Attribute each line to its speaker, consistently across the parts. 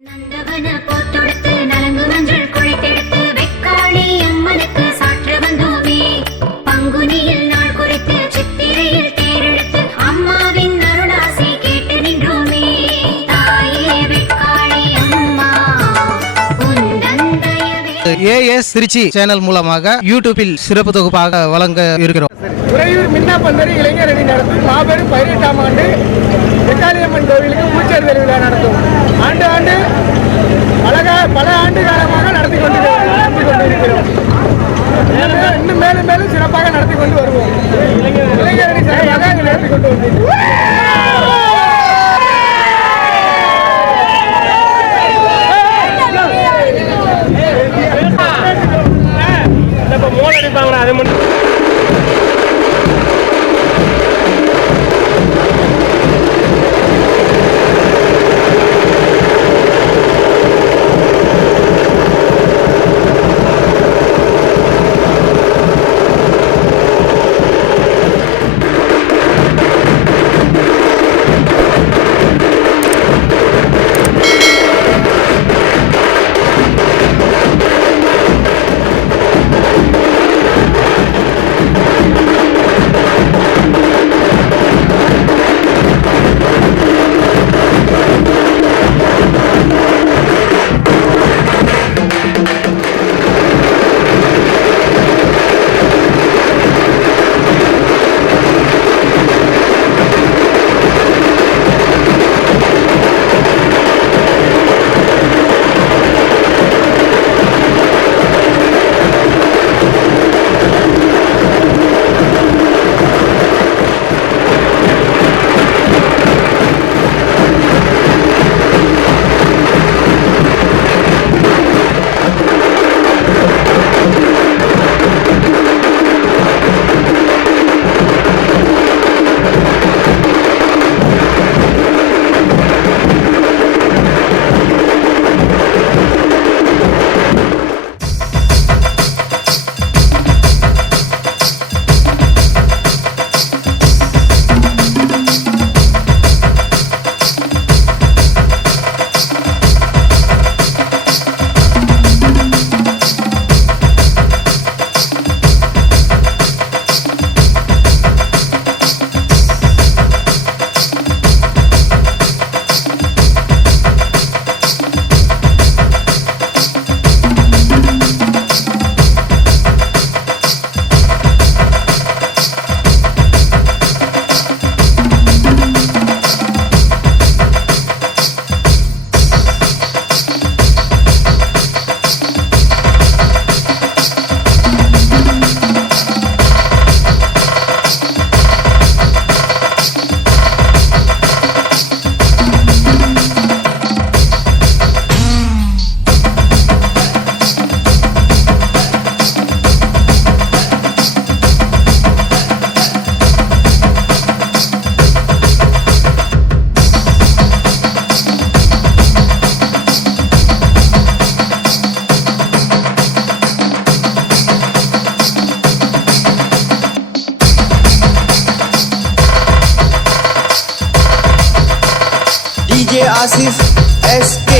Speaker 1: நந்தவன போத்தொடுத்து நலங்கு மஞ்சள் குழைத்தெடுத்து வெக்காளி அம்மனுக்கு சாற்ற வந்தோமே. பங்குனியில் நாள் குறித்து சித்திரையில் தேரெடுத்து அம்மாவின் அருளாசி கேட்டு நின்றோமே. தாயே வெக்காளி அம்மா உந்தன் தயவே
Speaker 2: ஏஎஸ் திருச்சி சேனல் மூலமாக யூடியூபில் சிறப்பு தொகுப்பாக வழங்க இருக்கிறோம்.
Speaker 3: உறையூர் மின்னாப்பந்தரி இளைஞர் அணி நடத்தும் மாபெரும் பதினெட்டாம் ஆண்டு வெக்காளியம்மன் கோவிலுக்கு பூச்சேர் விழா நடத்தும் ஆண்டு ஆண்டு பல பல ஆண்டு காலமாக நடத்தி கொண்டு நடத்தி கொண்டிருக்கிறோம் இன்னும் மேலும் மேலும் சிறப்பாக நடத்தி கொண்டு வருவோம். இளைஞர் அணி சார்பாக நடத்தி கொண்டு வந்திருக்கிறோம்.
Speaker 4: DJ Asif SK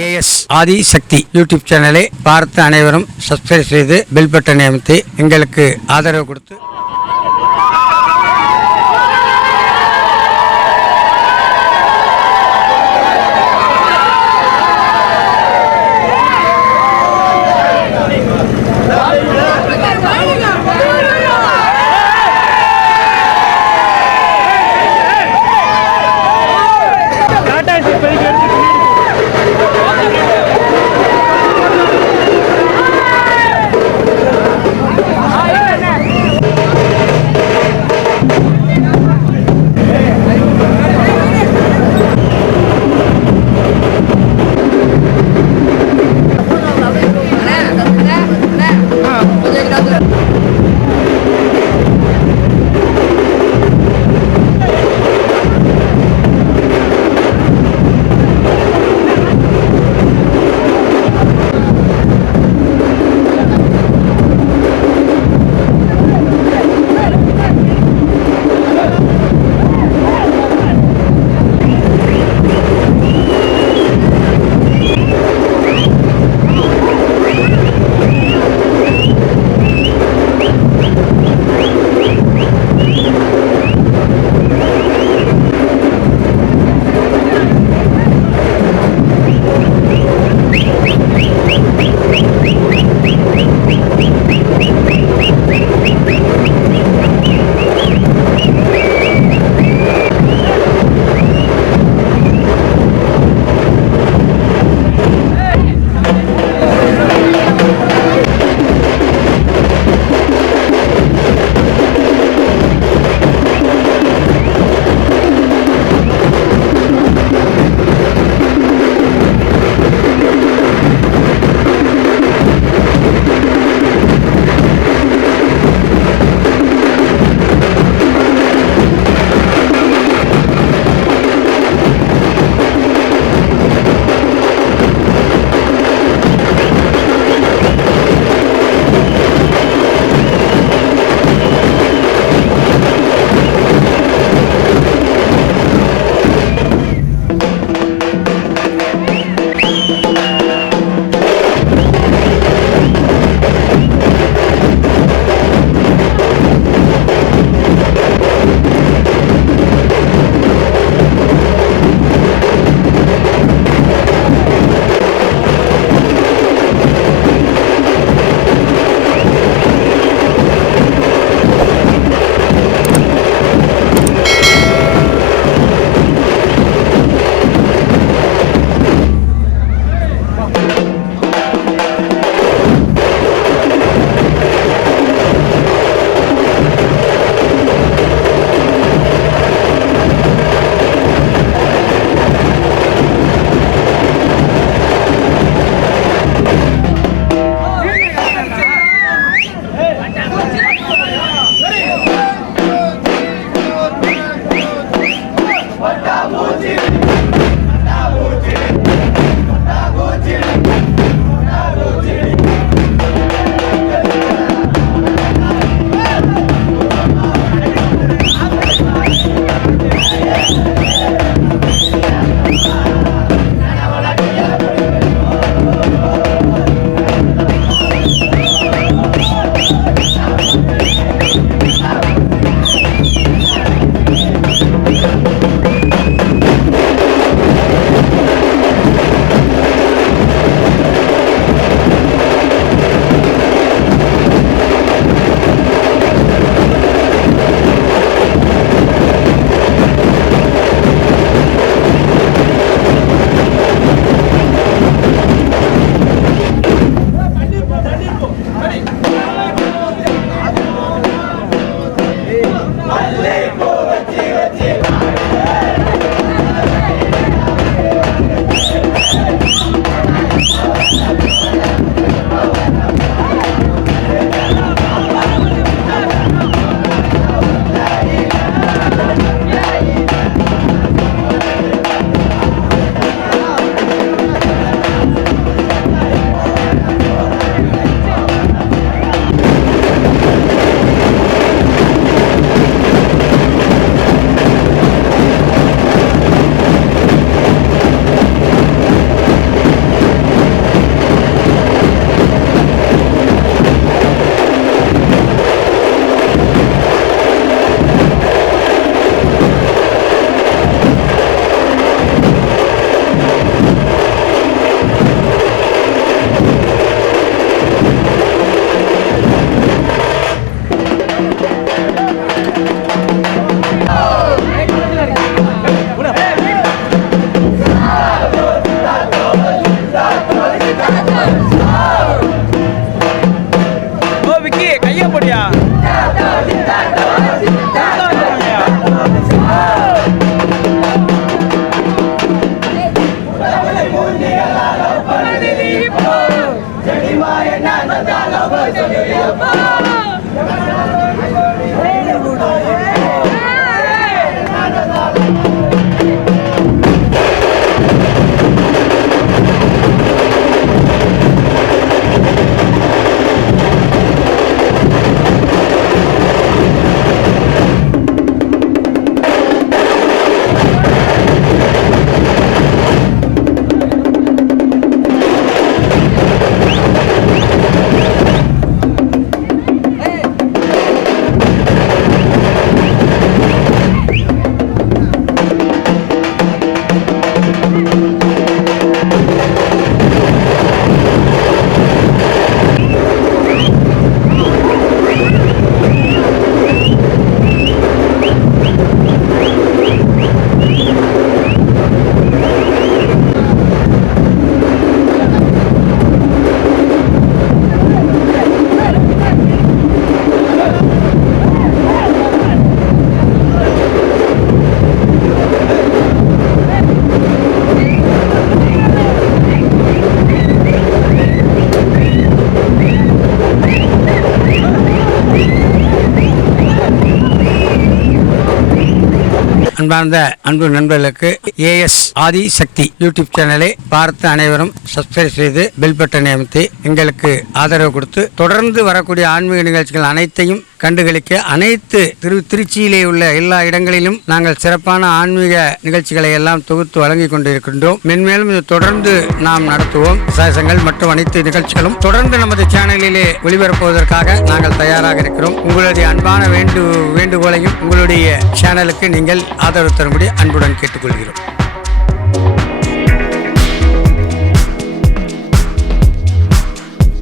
Speaker 5: AS Adhi Sakthi YouTube சேனலை பார்த்து அனைவரும் சப்ஸ்கிரைப் செய்து பெல் பட்டன் அமைத்து எங்களுக்கு ஆதரவு கொடுத்து
Speaker 3: Iya.
Speaker 5: அன்பார்ந்த அன்பு நண்பர்களுக்கு ஏஎஸ் ஆதி சக்தி யூடியூப் சேனலை பார்த்து அனைவரும் சப்ஸ்கிரைப் செய்து பெல் பட்டனை அமைத்து எங்களுக்கு ஆதரவு கொடுத்து தொடர்ந்து வரக்கூடிய ஆன்மீக நிகழ்ச்சிகள் அனைத்தையும் கண்டுகளிக்க அனைத்து திரு திருச்சியிலே உள்ள எல்லா இடங்களிலும் நாங்கள் சிறப்பான ஆன்மீக நிகழ்ச்சிகளை எல்லாம் தொகுத்து வழங்கி கொண்டிருக்கின்றோம். மென்மேலும் இது தொடர்ந்து நாம் நடத்துவோம். விசேஷங்கள் மற்றும் அனைத்து நிகழ்ச்சிகளும் தொடர்ந்து நமது சேனலிலே ஒளிபரப்புவதற்காக நாங்கள் தயாராக இருக்கிறோம். உங்களுடைய அன்பான வேண்டு வேண்டுகோளையும் உங்களுடைய சேனலுக்கு நீங்கள் ஆதரவு தரும்படி அன்புடன் கேட்டுக்கொள்கிறோம்.